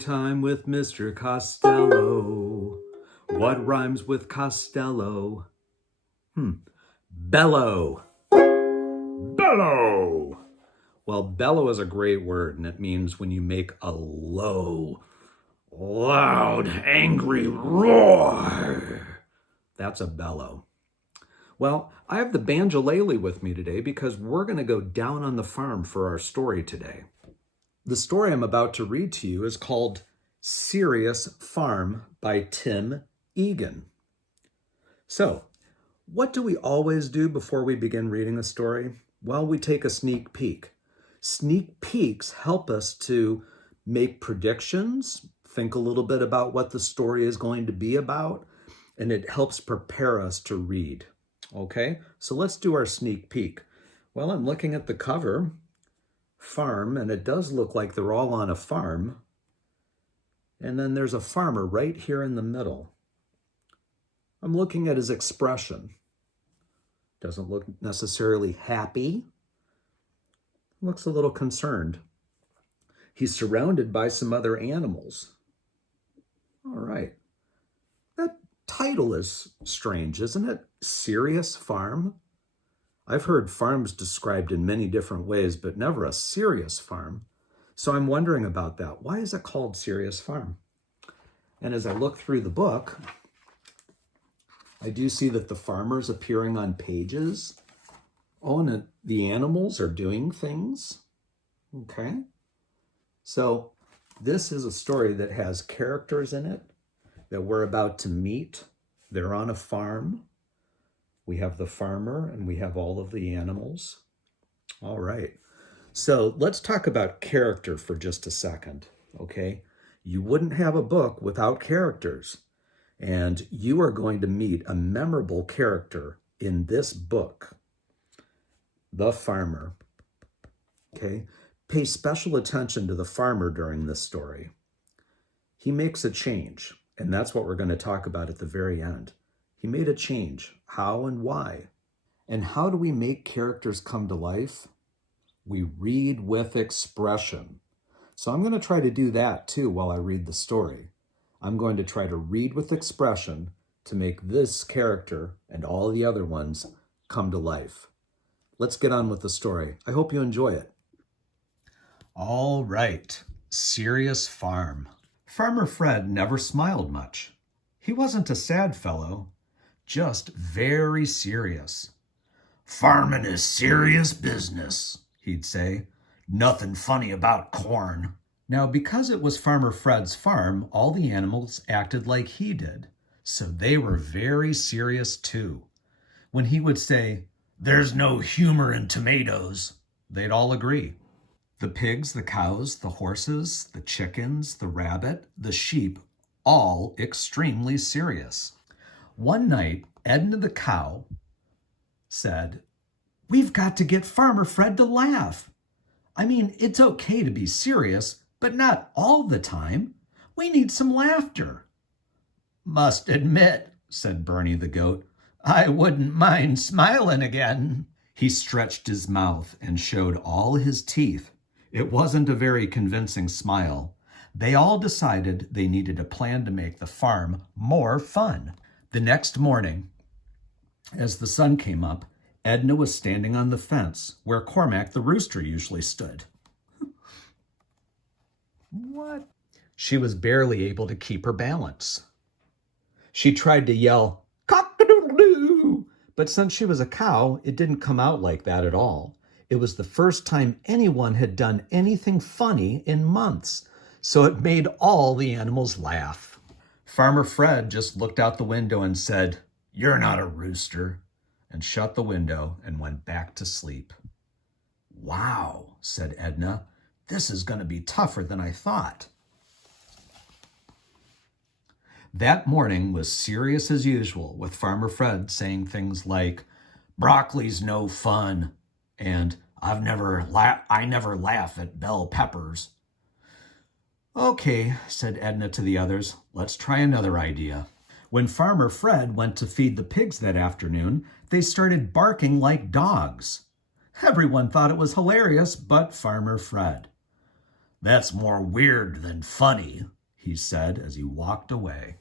time with Mr. Costello. What rhymes with Costello? Bellow. Bellow. Well, bellow is a great word, and it means when you make a low, loud, angry roar. That's a bellow. Well, I have the banjolele with me today because we're going to go down on the farm for our story today. The story I'm about to read to you is called Serious Farm by Tim Egan. So, what do we always do before we begin reading a story? Well, we take a sneak peek. Sneak peeks help us to make predictions, think a little bit about what the story is going to be about, and it helps prepare us to read. Okay, so let's do our sneak peek. Well, I'm looking at the cover, farm, and it does look like they're all on a farm. And then there's a farmer right here in the middle. I'm looking at his expression. Doesn't look necessarily happy. Looks a little concerned. He's surrounded by some other animals. All right. That title is strange, isn't it? Serious Farm? I've heard farms described in many different ways, but never a serious farm. So I'm wondering about that. Why is it called Serious Farm? And as I look through the book, I do see that the farmer's appearing on pages. Oh, and the animals are doing things. Okay. So this is a story that has characters in it that we're about to meet. They're on a farm. We have the farmer and we have all of the animals. All right. So let's talk about character for just a second, okay? You wouldn't have a book without characters, and you are going to meet a memorable character in this book, the farmer, okay? Pay special attention to the farmer during this story. He makes a change, and that's what we're going to talk about at the very end. He made a change. How and why? And how do we make characters come to life? We read with expression. So I'm going to try to do that too while I read the story. I'm going to try to read with expression to make this character and all the other ones come to life. Let's get on with the story. I hope you enjoy it. All right, Serious Farm. Farmer Fred never smiled much. He wasn't a sad fellow, just very serious. "Farming is serious business," he'd say. "Nothing funny about corn." Now, because it was Farmer Fred's farm, all the animals acted like he did, so they were very serious too. When he would say, "There's no humor in tomatoes," they'd all agree. The pigs, the cows, the horses, the chickens, the rabbit, the sheep, all extremely serious. One night, Edna the cow said, "We've got to get Farmer Fred to laugh. I mean, it's okay to be serious, but not all the time. We need some laughter." "Must admit," said Bernie the goat, "I wouldn't mind smiling again." He stretched his mouth and showed all his teeth. It wasn't a very convincing smile. They all decided they needed a plan to make the farm more fun. The next morning, as the sun came up, Edna was standing on the fence where Cormac the rooster usually stood. What? She was barely able to keep her balance. She tried to yell, "Cock-a-doodle-doo!" But since she was a cow, it didn't come out like that at all. It was the first time anyone had done anything funny in months, so it made all the animals laugh. Farmer Fred just looked out the window and said, "You're not a rooster," and shut the window and went back to sleep. "Wow," said Edna, "this is going to be tougher than I thought." That morning was serious as usual, with Farmer Fred saying things like, "Broccoli's no fun," and I never laugh at bell peppers." "Okay," said Edna to the others, "let's try another idea." When Farmer Fred went to feed the pigs that afternoon, they started barking like dogs. Everyone thought it was hilarious but Farmer Fred. That's more weird than funny, he said as he walked away.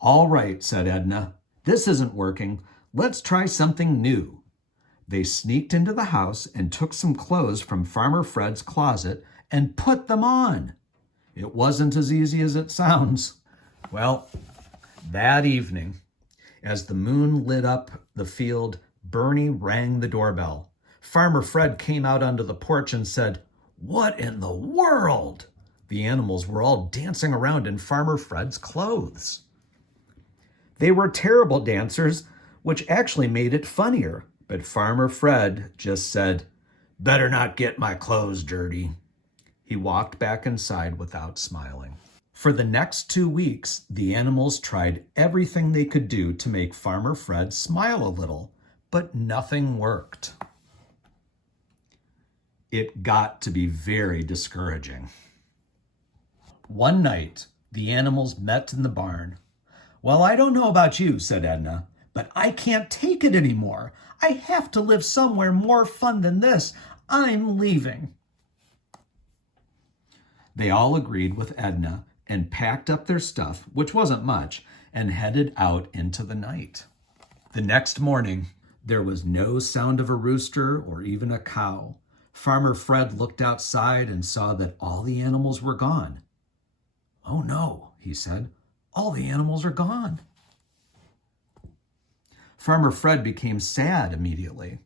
All right, said Edna. This isn't working. Let's try something new. They sneaked into the house and took some clothes from Farmer Fred's closet and put them on. It wasn't as easy as it sounds. Well, that evening, as the moon lit up the field, Bernie rang the doorbell. Farmer Fred came out onto the porch and said, "What in the world?" The animals were all dancing around in Farmer Fred's clothes. They were terrible dancers, which actually made it funnier. But Farmer Fred just said, "Better not get my clothes dirty." He walked back inside without smiling. For the next 2 weeks, the animals tried everything they could do to make Farmer Fred smile a little, but nothing worked. It got to be very discouraging. One night, the animals met in the barn. "Well, I don't know about you," said Edna, "but I can't take it anymore. I have to live somewhere more fun than this. I'm leaving." They all agreed with Edna and packed up their stuff, which wasn't much, and headed out into the night. The next morning, there was no sound of a rooster or even a cow. Farmer Fred looked outside and saw that all the animals were gone. "Oh no," he said, "all the animals are gone." Farmer Fred became sad immediately.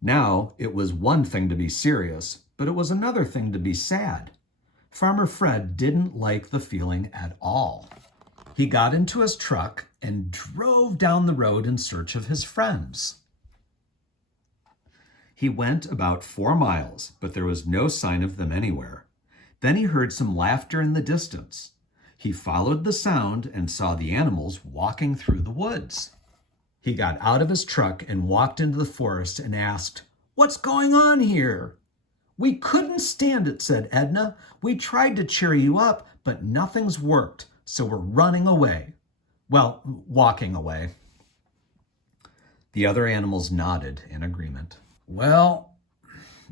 Now it was one thing to be serious, but it was another thing to be sad. Farmer Fred didn't like the feeling at all. He got into his truck and drove down the road in search of his friends. He went about 4 miles, but there was no sign of them anywhere. Then he heard some laughter in the distance. He followed the sound and saw the animals walking through the woods. He got out of his truck and walked into the forest and asked, "What's going on here?" "We couldn't stand it," said Edna. "We tried to cheer you up, but nothing's worked, so we're running away." Well, walking away. The other animals nodded in agreement. "Well,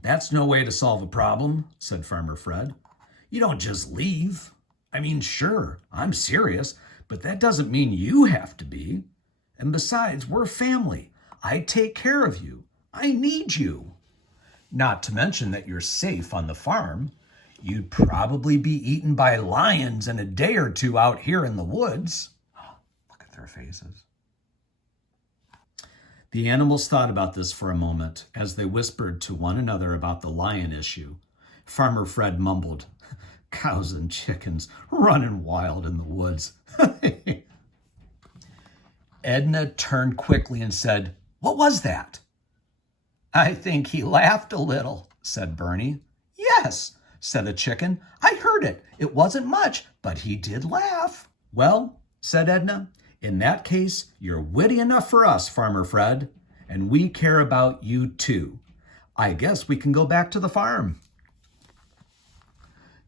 that's no way to solve a problem," said Farmer Fred. "You don't just leave. I mean, sure, I'm serious, but that doesn't mean you have to be. And besides, we're family. I take care of you. I need you. Not to mention that you're safe on the farm. You'd probably be eaten by lions in a day or two out here in the woods." Look at their faces. The animals thought about this for a moment as they whispered to one another about the lion issue. Farmer Fred mumbled, "Cows and chickens running wild in the woods." Edna turned quickly and said, "What was that?" "I think he laughed a little," said Bernie. "Yes," said a chicken. "I heard it. It wasn't much, but he did laugh." "Well," said Edna, "in that case, you're witty enough for us, Farmer Fred, and we care about you too. I guess we can go back to the farm."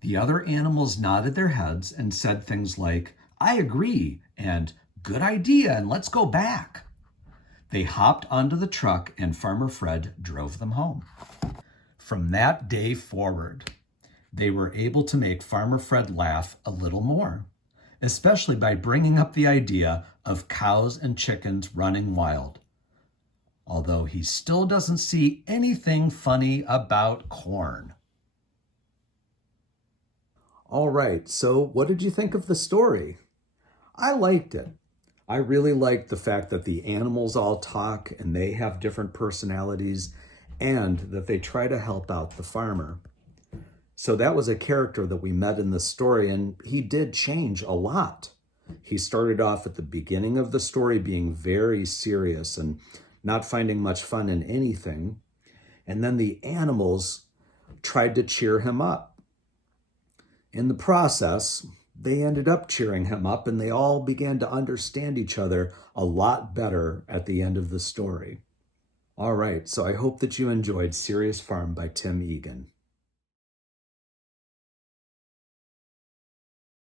The other animals nodded their heads and said things like, "I agree," and "Good idea, and let's go back." They hopped onto the truck and Farmer Fred drove them home. From that day forward, they were able to make Farmer Fred laugh a little more, especially by bringing up the idea of cows and chickens running wild, although he still doesn't see anything funny about corn. All right, so what did you think of the story? I liked it. I really liked the fact that the animals all talk and they have different personalities and that they try to help out the farmer. So that was a character that we met in the story, and he did change a lot. He started off at the beginning of the story being very serious and not finding much fun in anything. And then the animals tried to cheer him up. In the process, they ended up cheering him up and they all began to understand each other a lot better at the end of the story. All right, so I hope that you enjoyed Serious Farm by Tim Egan.